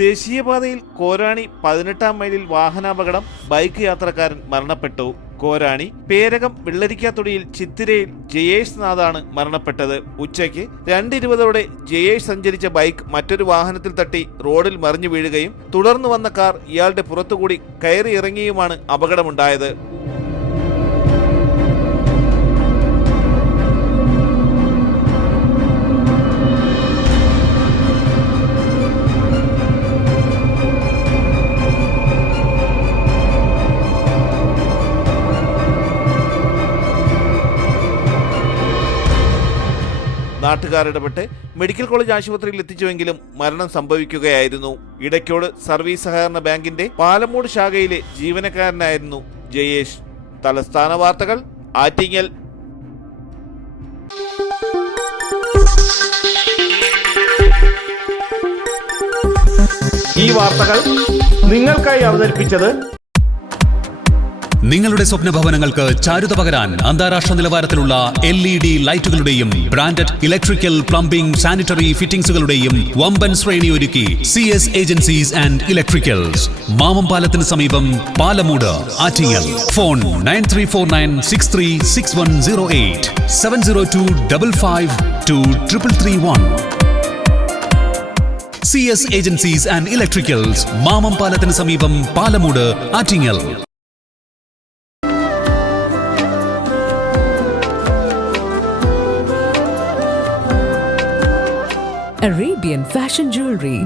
ദേശീയപാതയിൽ കോരാണി 18-ാം മൈലിൽ വാഹനാപകടം. ബൈക്ക് യാത്രക്കാരൻ മരണപ്പെട്ടു. കോരാണി പേരകം വെള്ളരിക്കാത്തൊടിയിൽ ചിത്തിരയിൽ ജയേഷ് നാഥാണ് മരണപ്പെട്ടത്. ഉച്ചയ്ക്ക് 2:20 ജയേഷ് സഞ്ചരിച്ച ബൈക്ക് മറ്റൊരു വാഹനത്തിൽ തട്ടി റോഡിൽ മറിഞ്ഞു വീഴുകയും തുടർന്ന് വന്ന കാർ ഇയാളുടെ പുറത്തുകൂടി കയറി ഇറങ്ങിയുമാണ് അപകടമുണ്ടായത്. നാട്ടുകാർ ഇടപെട്ട് മെഡിക്കൽ കോളേജ് ആശുപത്രിയിൽ എത്തിച്ചുവെങ്കിലും മരണം സംഭവിക്കുകയായിരുന്നു. ഇടയ്ക്കോട് സർവീസ് സഹകരണ ബാങ്കിന്റെ പാലമൂട് ശാഖയിലെ ജീവനക്കാരനായിരുന്നു ജയേഷ്. തലസ്ഥാന വാർത്തകൾ, ആറ്റിങ്ങൽ. ഈ വാർത്തകൾ നിങ്ങൾക്കായി അവതരിപ്പിച്ചത് നിങ്ങളുടെ സ്വപ്ന ഭവനങ്ങൾക്ക് ചാരുത പകരാൻ അന്താരാഷ്ട്ര നിലവാരത്തിലുള്ള LED ലൈറ്റുകളുടെയും ബ്രാൻഡഡ് ഇലക്ട്രിക്കൽ, പ്ലംബിംഗ്, സാനിറ്ററി ഫിറ്റിംഗ്സുകളുടെയും വമ്പൻ ശ്രേണി ഒരുക്കി CS ഏജൻസീസ് ആൻഡ് ഇലക്ട്രിക്കൽസ്. മാമംപാലത്തിന് സമീപം, Palamoodu, Attingal. Phone 9349636108 702552331. CS agencies and electricals, മാമംപാലത്തിന് സമീപം, Palamoodu, Attingal. Arabian Fashion Jewelry,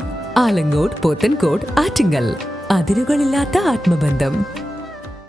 Alangode, Pothencode, Attingal. അതിരുകളില്ലാത്ത ആത്മബന്ധം.